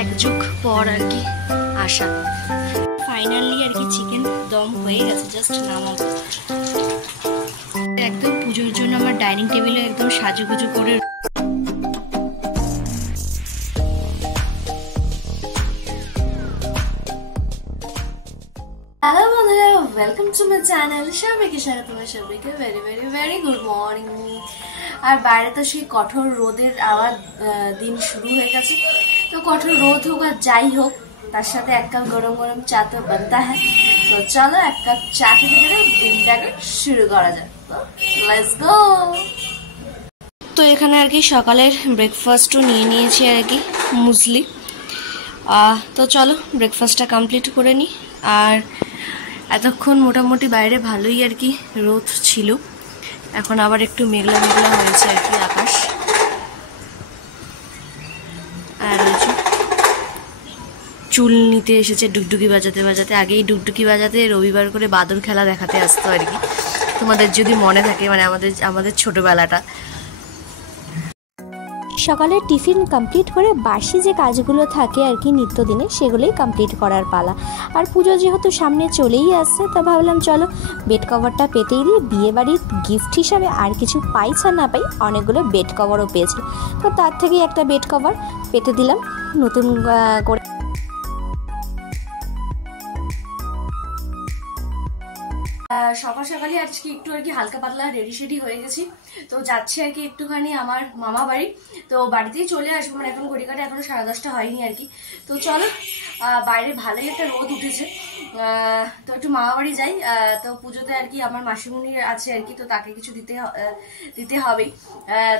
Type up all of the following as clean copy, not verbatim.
এক যুগ পর আর কি আসা। ফাইনালি আর কি চিকেন দম হয়ে গেছে, জাস্ট নামাবো। একদম পুজোর জন্য আমার ডাইনিং টেবিলে একদম সাজুগুজু করে হ্যালো বন্ধুরা, ওয়েলকাম টু মাই চ্যানেল। সবাইকে স্বাগত, সবাইকে very very very good morning. আর বাইরে তো সেই কঠোর রোদের আবার দিন শুরু হয়ে গেছে। তো কঠোর রোদ হোক আর যাই হোক, তার সাথে এক কাপ গরম গরম চা তো বানতা হ্যাঁ। তো চলো এক কাপ চা খেতে খেতে দিনটাকে শুরু করা যাক। তো লেটস গো। তো এখানে আর কি সকালের ব্রেকফাস্টও নিয়ে নিয়েছি আর কি, মুসলি। তো চলো ব্রেকফাস্টটা কমপ্লিট করে নিই। আর এতক্ষণ মোটামুটি বাইরে ভালোই আর কি রোদ ছিল, এখন আবার একটু মেঘলা মেঘলা হয়েছে আর কি আকাশ। আর চুল নিতে এসেছে ডুগডুগি বাজাতে বাজাতে। আগেই ডুগডুগি বাজাতে রবিবার করে বাদর খেলা দেখাতে আসতো আর কি, তোমাদের যদি মনে থাকে, মানে আমাদের ছোটবেলাটা। সকালে টিফিন কমপ্লিট করে বাসি যে কাজগুলো থাকে আর কি নিত্যদিনে, সেগুলোই কমপ্লিট করার পালা। আর পুজো যেহেতু সামনে চলেই আসছে, তা ভাবলাম চলো বেড কভারটা পেতেই দিই। বিয়েবাড়ির গিফট হিসাবে আর কিছু পাই বা না পাই, অনেকগুলো বেড কভারও পেয়েছি, তো তার থেকেই একটা বেড কভার পেতে দিলাম নতুন করে। সকাল সকালই আজকে একটু আর কি হালকা পাতলা রেডি সেডি হয়ে গেছি। তো যাচ্ছি আর কি একটুখানি আমার মামা বাড়ি। তো বাড়িতেই চলে আসবো, মানে এখন ঘড়ি কাটে এখনো 10:30 হয়নি আর কি। তো চলো, বাইরে ভালোই একটা রোদ উঠেছে, তো একটু মামা বাড়ি যাই। তো পুজোতে আর কি আমার মাসিমণির আছে আর কি, তো তাকে কিছু দিতে হবেই,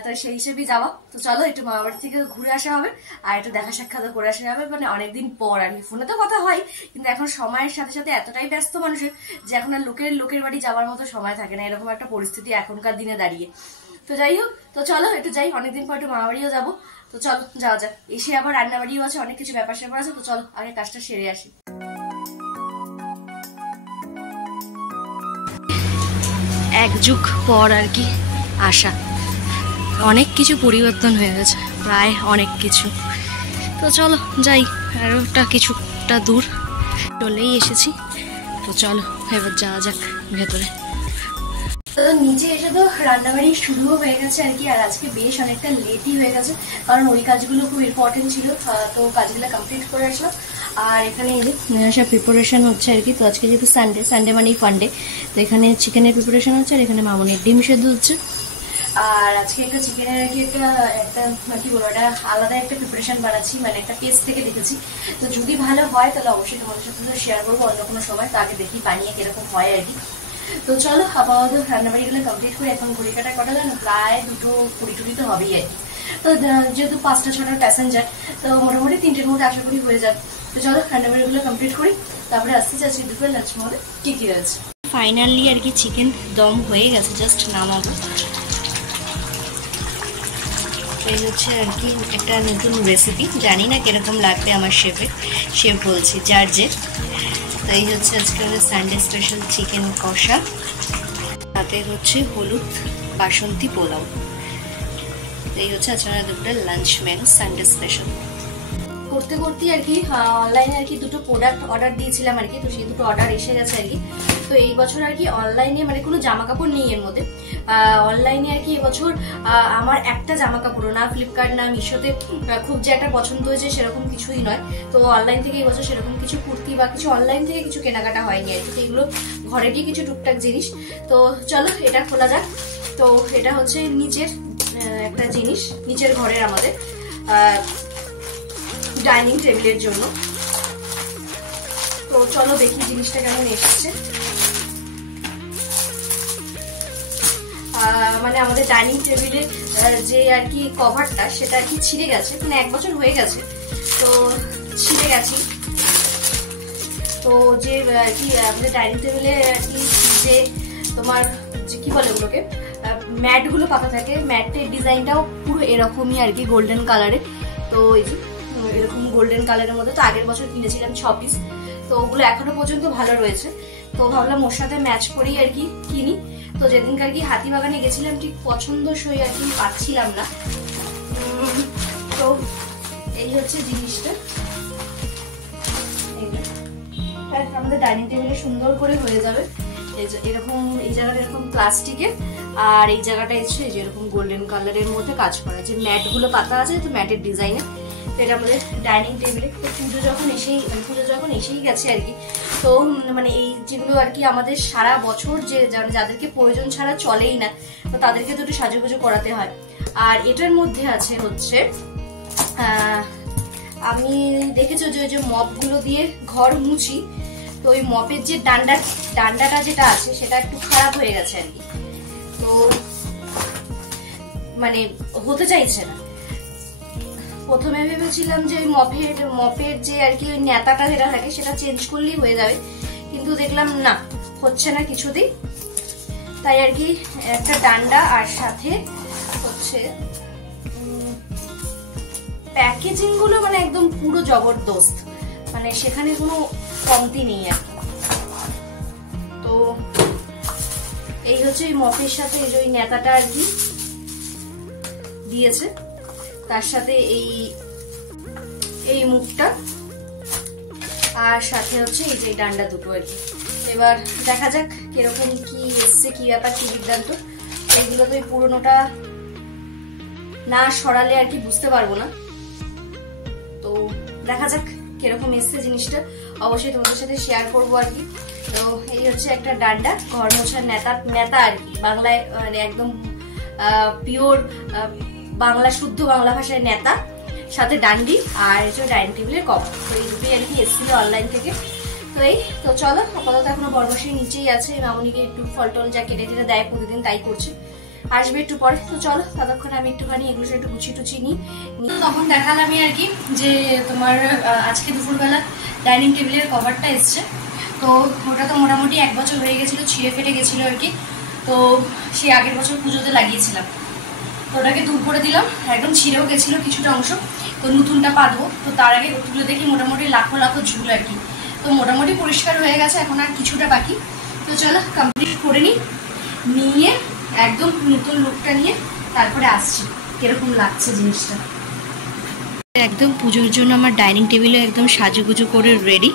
তো সেই হিসেবেই যাওয়া। তো চলো একটু মামা বাড়ি থেকে ঘুরে আসা হবে, আর একটু দেখা সাক্ষাৎ করে আসা হবে। মানে অনেকদিন পর আর কি, ফোনে তো কথা হয়, কিন্তু এখন সময়ের সাথে সাথে এতটাই ব্যস্ত মানুষের যে এখন আর লোকের বাড়ি যাওয়ার মতো সময় থাকে না, এরকম একটা পরিস্থিতি এখনকার দিনে দাঁড়িয়ে। তো যাই হোক, তো চলো একটু যাই, অনেকদিন পর একটু মামা বাড়িও যাবো। তো চলো যাওয়া যাক। এসে আবার রান্না বাড়িও আছে, অনেক কিছু ব্যাপার স্যাপার আছে। তো চলো আগে কাজটা সেরে আসি। এক যুগ পর আর কি আসা, অনেক কিছু পরিবর্তন হয়ে গেছে, প্রায় অনেক কিছু। তো চলো যাই, আরোটা কিছুটা দূর চলেই এসেছি। তো চলো এবার যাওয়া যাক ভেতরে। তো নিচে এসে তো রান্নাবাড়ি শুরুও হয়ে গেছে আর কি। আর আজকে বেশ অনেকটা লেটই হয়ে গেছে, কারণ ওই কাজগুলো খুব ইম্পর্টেন্ট ছিল, তো কাজগুলো কমপ্লিট করে আসলাম। আর এখানে সব প্রিপারেশন হচ্ছে আর কি। তো আজকে যেহেতু সানডে মানেই ফান্ডে, তো এখানে চিকেনের প্রিপারেশন হচ্ছে, আর এখানে মামনের ডিম সেদ্ধ হচ্ছে। আর আজকে একটা চিকেনের আর কি একটা কি বলবো, একটা আলাদা একটা প্রিপারেশন বানাচ্ছি, মানে একটা পেজ থেকে দেখেছি। তো যদি ভালো হয় তাহলে অবশ্যই তোমাদের সাথে শেয়ার করবো অন্য কোনো সময়। তো আগে দেখি বানিয়ে কিরকম হয় আর কি। তো চলো আপাতত রান্নাবাড়িগুলো কমপ্লিট করে, এখন ঘড়ি কাটা কটা জানো, প্রায় 2:20 তো হবেই আর কি। তো যেহেতু 5টা-6টার প্যাসেঞ্জার, তো মোটামুটি 3টের মধ্যে আশা করি হয়ে যাবে। তো চলো রান্নাবাড়িগুলো কমপ্লিট করি, তারপরে আসতে চাচ্ছি দুপুরে লাঞ্চ মধ্যে কি কি রয়েছে। ফাইনালি আর কি চিকেন দম হয়ে গেছে, জাস্ট নামাবো। এই হচ্ছে আর কি একটা নতুন রেসিপি, জানি না কিরকম লাগবে আমার শেফ বলছি যার যে। তো এই হচ্ছে আজকে আমাদের সানডে স্পেশাল চিকেন কষা, তাতে হচ্ছে হলুদ বাসন্তী পোলাও। এই হচ্ছে আজকে আমাদের দুপুরের লাঞ্চ মেনু সানডে স্পেশাল। করতে করতে আর কি অনলাইনে আর কি দুটো প্রোডাক্ট অর্ডার দিয়েছিলাম আর কি, তো সেই দুটো অর্ডার এসে গেছে আর কি। তো এই বছর আর কি অনলাইনে, মানে কোনো জামা কাপড় নেই এর মধ্যে, অনলাইনে আর কি এবছর আমার একটা জামা কাপড় না ফ্লিপকার্ট না মিশোতে খুব যে একটা পছন্দ হয়েছে সেরকম কিছুই নয়। তো অনলাইন থেকে এবছর সেরকম কিছু কুর্তি বা কিছু অনলাইন থেকে কিছু কেনাকাটা হয়নি আর কি। তো এগুলো ঘরেরই কিছু টুকটাক জিনিস। তো চলো এটা খোলা যাক। তো এটা হচ্ছে নিচের একটা জিনিস, নিচের ঘরের আমাদের ডাইনিং টেবিলের জন্য। তো চলো দেখি জিনিসটা কেমন এসেছে। মানে আমাদের ডাইনিং টেবিলের যে আর কি কভারটা, সেটা আর কি ছিঁড়ে গেছে, মানে 1 বছর হয়ে গেছে, তো ছিঁড়ে গেছে। তো যে আর কি আমাদের ডাইনিং টেবিলে আর কি যে তোমার যে কি বলে ওগুলোকে, ম্যাট গুলো পাতা থাকে, ম্যাটের ডিজাইনটাও পুরো এরকমই আর কি, গোল্ডেন কালারে। তো এই যে এরকম গোল্ডেন কালারের মধ্যে, তো আগের বছর কিনেছিলাম 6 পিস, তো ওগুলো এখনো পর্যন্ত ভালো রয়েছে। তো ভাবলাম ওর সাথে ম্যাচ করেই আর কি কিনি। তো যেদিনকার কি হাতিবাগানে গেছিলাম ঠিক পছন্দসই আর কি পাচ্ছিলাম না, তো এই হচ্ছে জিনিসটা, আমাদের ডাইনিং টেবিলে সুন্দর করে হয়ে যাবে। এরকম এই জায়গাটা এরকম প্লাস্টিকের, আর এই জায়গাটা এসে যেরকম গোল্ডেন কালারের মধ্যে কাজ করা, যে ম্যাট গুলো পাতা আছে তো ম্যাটের ডিজাইনে। তো এটা আমাদের ডাইনিং টেবিলে। তো পুজো যখন এসেই গেছে আর কি, তো মানে এই যেগুলো আর কি আমাদের সারা বছর যে যাদেরকে প্রয়োজন ছাড়া চলেই না, তো তাদেরকে তো একটু সাজুগুজু করাতে হয়। আর এটার মধ্যে আছে হচ্ছে আমি দেখেছো যে মপ গুলো দিয়ে ঘর মুছি, তো ওই মপের যে ডান্ডাটা যেটা আছে সেটা একটু খারাপ হয়ে গেছে আর কি, তো মানে হতে চাইছে না। প্রথমে ভেবেছিলাম যে ওই মপের যে আর কি ওই নেতাটা যেটা থাকে সেটা চেঞ্জ করলেই হয়ে যাবে, কিন্তু দেখলাম না, হচ্ছে না কিছুতেই। তাই আর কি একটা ডান্ডা আর সাথে হচ্ছে প্যাকেজিং গুলো মানে একদম পুরো জবরদস্ত, মানে সেখানে কোনো কমতি নেই আর কি। তো এই হচ্ছে এই মপের সাথে এই যে ওই নেতাটা আর কি দিয়েছে, তার সাথে এই মুখটা, আর সাথে হচ্ছে এই যে ডান্ডা দুটো আর কি। এবার দেখা যাক কিরকম কি এসছে, কি ব্যাপার, কি বৃত্তান্ত। এইগুলো তো এই পুরোনোটা না সরালে আর কি বুঝতে পারবো না, তো দেখা যাক কিরকম এসছে জিনিসটা, অবশ্যই তোমাদের সাথে শেয়ার করবো আর কি। তো এই হচ্ছে একটা ডান্ডা, ঘর মোছার নেতা আর কি, বাংলায় মানে একদম পিওর বাংলা, শুদ্ধ বাংলা ভাষায় নেতা, সাথে ডান্ডি, আর হচ্ছে ডাইনিং টেবিলের কভার। তো এই দুটোই আর কি এসেছিল অনলাইন থেকে। তো চলো, আপাতত এখনো বরমাসের নিচেই আছে, মামনিকে একটু ফল টল যা কেটে টেটে দেয় প্রতিদিন তাই করছে, আসবে একটু পরে। তো চলো ততক্ষণ আমি একটুখানি এগুলো একটু গুছিয়ে টুছিয়ে নিই। তখন দেখালামই আর কি যে তোমার আজকে দুপুরবেলা ডাইনিং টেবিলের কভারটা এসছে। তো ওটা তো মোটামুটি 1 বছর হয়ে গেছিলো, ছিঁড়ে ফেটে গেছিলো আর কি। তো সেই আগের বছর পুজোতে লাগিয়েছিলাম, তো ওটাকে দূর করে দিলাম, একদম ছিঁড়েও গেছিলো কিছুটা অংশ। তো নতুনটা পাতবো, তো তার আগে ওগুলো দেখি মোটামুটি লাখো ঝুল আর কি। তো মোটামুটি পরিষ্কার হয়ে গেছে, এখন আর কিছুটা বাকি। তো চলো কমপ্লিট করে নিয়ে একদম নতুন লুকটা নিয়ে তারপরে আসছি কিরকম লাগছে জিনিসটা। একদম পুজোর জন্য আমার ডাইনিং টেবিলে একদম সাজুগুজু করে রেডি।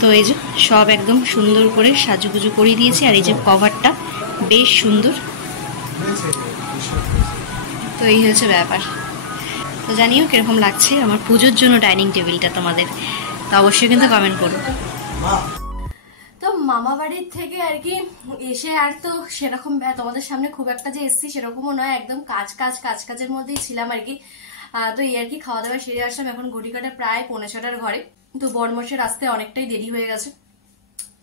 তো এই যে সব একদম সুন্দর করে সাজুগুজু করে দিয়েছি, আর এই যে কভারটা বেশ সুন্দর। তো এই হচ্ছে ব্যাপার। তো জানিও কিরকম লাগছে আমার পুজোর জন্য ডাইনিং টেবিলটা তোমাদের, তো অবশ্যই কিন্তু কমেন্ট করো। তো মামা বাড়ির থেকে আর কি এসে আর তো সেরকম তোমাদের সামনে খুব একটা যে এসছি সেরকমও নয়, একদম কাজের মধ্যেই ছিলাম আর কি। তো এই আর কি খাওয়া দাওয়া সেরে আসলাম, এখন ঘড়ি কাটা প্রায় 6:45 ঘরে। তো বরমশের আসতে অনেকটাই দেরি হয়ে গেছে,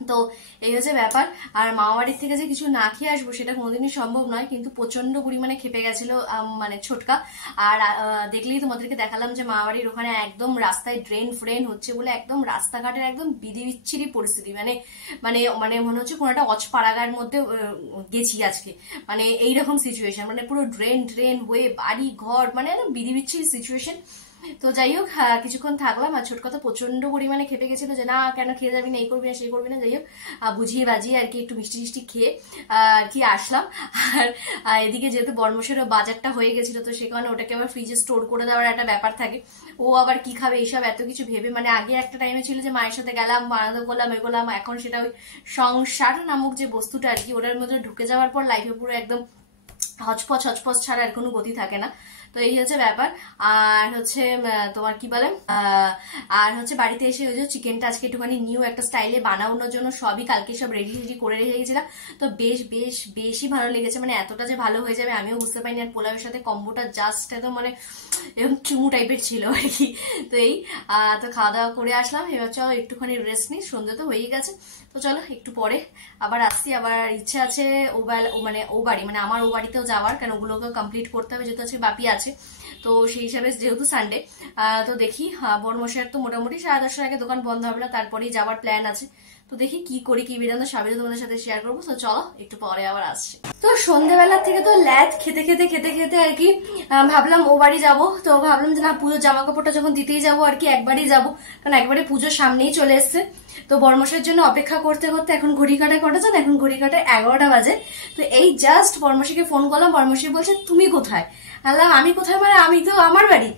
তো এই হচ্ছে ব্যাপার। আর মামা বাড়ির থেকে যে কিছু না খেয়ে আসবো সেটা কোনোদিনই সম্ভব নয়, কিন্তু প্রচন্ড পরিমাণে খেপে গেছিল মানে ছোটকা। আর দেখলেই তোমাদেরকে দেখালাম যে মামা বাড়ির ওখানে একদম রাস্তায় ড্রেন ফ্রেন হচ্ছে বলে একদম রাস্তাঘাটের একদম বিচ্ছিরি পরিস্থিতি, মানে মানে মানে মনে হচ্ছে কোনো একটা অচপাড়াগার মধ্যে গেছি আজকে, মানে এইরকম সিচুয়েশন, মানে পুরো ড্রেন হয়ে বাড়ি ঘর, মানে বিচ্ছিরি সিচুয়েশন। তো যাই হোক কিছুক্ষণ থাকলাম, আর ছোটকা তো প্রচন্ড পরিমাণে খেপে গেছিল যে না কেন খেয়ে যাবি না, এই করবি না সেই করবি না। যাই হোক বুঝিয়ে বাজিয়ে আর কি একটু মিষ্টি খেয়ে আর কি আসলাম। আর এদিকে যেহেতু বরমশেরও বাজারটা হয়ে গেছিল, তো সে কারণে ওটাকে আবার ফ্রিজে স্টোর করে দেওয়ার একটা ব্যাপার থাকে। ও আবার কি খাবে এইসব এত কিছু ভেবে, মানে আগে একটা টাইমে ছিল যে মায়ের সাথে গেলাম বানাতে করলাম এগোলাম, এখন সেটা ওই সংসার নামক যে বস্তুটা আর কি ওটার মধ্যে ঢুকে যাওয়ার পর লাইফে পুরো একদম হচপচ ছাড়া আর কোনো গতি থাকে না। তো এই হচ্ছে ব্যাপার। আর হচ্ছে তোমার কি বলে, আর হচ্ছে বাড়িতে এসে ওই যে চিকেনটা আজকে একটুখানি নিউ একটা স্টাইলে বানানোর জন্য সবই কালকে সব রেডি করে রেখে গেছিলাম। তো বেশি ভালো লেগেছে, মানে এতটা যে ভালো হয়ে যাবে আমিও বুঝতে পারিনি। আর পোলাওয়ের সাথে কম্বোটা জাস্ট একদম মানে এরকম চুমু টাইপের ছিল আর কি। তো এই তো খাওয়া দাওয়া করে আসলাম, এবার চলো একটুখানি রেস্ট নিই, সন্ধ্যে তো হয়েই গেছে। তো চলো একটু পরে আবার আসছি, আবার ইচ্ছে আছে ও বাড়ি মানে আমার ও বাড়িতেও যাওয়ার, কারণ ওগুলোকে কমপ্লিট করতে হবে যেহেতু আছে বাপি আছে। তো সেই হিসাবে যেহেতু সানডে, তো দেখি বড়মশাইয়ের তো মোটামুটি 10:30 আগে দোকান বন্ধ হবে না, তারপরেই যাওয়ার প্ল্যান আছে। তো দেখি কি করি কি বেরানো সবই তোমাদের সাথে শেয়ার করবো। তো চলো একটু পরে আবার আসছি। তো সন্ধ্যেবেলা থেকে তো ল্যাদ খেতে আর কি ভাবলাম ও বাড়ি যাবো। তো ভাবলাম যে না পুজোর জামা কাপড়টা যখন দিতেই যাবো আর কি একবারই যাবো, কারণ একবারে পুজোর সামনেই চলে এসছে। তো বরমশের জন্য অপেক্ষা করতে এখন ঘড়ি কাটায় কটা জান, এখন ঘড়ি কাটায় 11টা বাজে। তো এই জাস্ট বরমশিকে ফোন করলাম, বরমশি বলছে তুমি কোথায়? আল্লাহ আমি কোথায় মানে আমি তো আমার বাড়ি।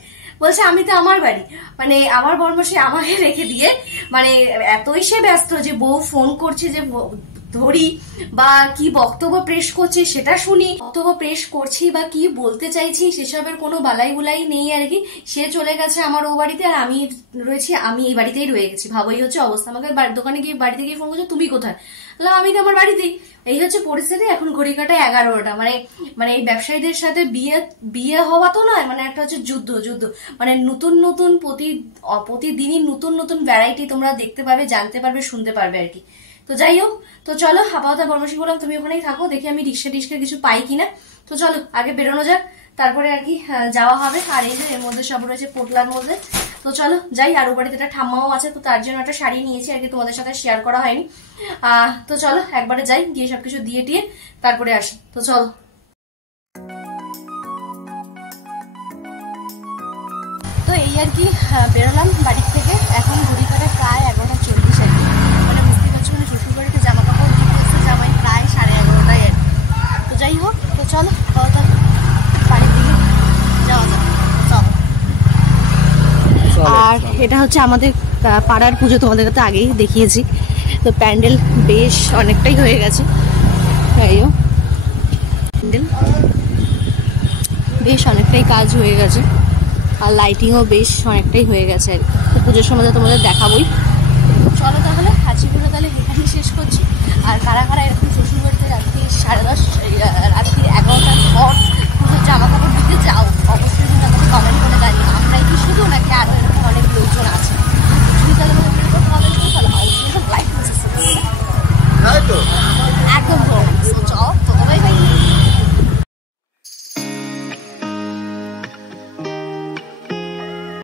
বলছে আমি তো আমার বাড়ি, মানে আমার বর্মশাই আমাকে রেখে দিয়ে মানে এতই সে ব্যস্ত যে বউ ফোন করছে যে ধরি বা কি বক্তব্য পেশ করছে সেটা শুনি, বক্তব্য পেশ করছি বা কি বলতে চাইছি সেসবের কোনো বালাই বুলাই নেই আর কি। সে চলে গেছে আমার ও বাড়িতে আর আমি রয়েছি, আমি এই বাড়িতেই রয়ে গেছি। ভাবো এই হচ্ছে অবস্থা। আমাকে দোকানে গিয়ে বাড়িতে গিয়ে ফোন করছো তুমি কোথায়, বললাম আমি তো আমার বাড়িতেই। এই হচ্ছে পরিস্থিতি। এখন ঘড়ি কাটা 11টা, মানে মানে এই ব্যবসায়ীদের সাথে বিয়ে হওয়া তো নয়, মানে একটা হচ্ছে যুদ্ধ মানে নতুন নতুন প্রতিদিনই নতুন নতুন ভ্যারাইটি তোমরা দেখতে পাবে, জানতে পারবে, শুনতে পারবে আর কি। তো যাই হোক, তো চলো আপাতত বর্মশাই বললাম তুমি ওখানেই থাকো, দেখি আমি রিক্সা কিছু পাই কিনা। তো চলো আগে বেরোনো যাক, তারপরে আর কি যাওয়া হবে। আর এই যে এর মধ্যে সব রয়েছে পোটলার মধ্যে। তো চলো যাই। আর ও বাড়িতে একটা ঠাম্মাও আছে, তো তার জন্য একটা শাড়ি নিয়েছি আর কি, তোমাদের সাথে শেয়ার করা হয়নি। তো চলো একবারে যাই, গিয়ে সবকিছু দিয়ে টিয়ে তারপরে আসি। তো চলো। তো এই আর কি বেরোলাম বাড়ির থেকে। এখন ঘড়ি কাটা প্রায় 11:40 আর কি। মানে বুঝতে পারছো, মানে শ্বশুর বাড়িতে জামা কাপড় দিতে এসে জামাই প্রায় 11:30 আর কি। তো যাই হোক, তো চলো বাড়ির দিকে যাওয়া যাক। আর এটা হচ্ছে আমাদের পাড়ার পুজো, তোমাদের কাছে আগেই দেখিয়েছি। তো প্যান্ডেল বেশ অনেকটাই হয়ে গেছে, প্যান্ডেল বেশ অনেকটাই কাজ হয়ে গেছে, আর লাইটিংও বেশ অনেকটাই হয়ে গেছে আর কি। তো পুজোর সময় তোমাদের দেখাবোই। চলো তাহলে হাঁচিগুলো তাহলে এখানেই শেষ করছি। আর কারা কারা এরকম শ্বশুর বাড়িতে রাত্রি 10:30 রাত্রি 11টার পর পুজোর জামা কাপড় দিতে যাও, অবশ্যই কিন্তু আমাকে কমেন্ট করে জানিও। আমরাই কি শুধু না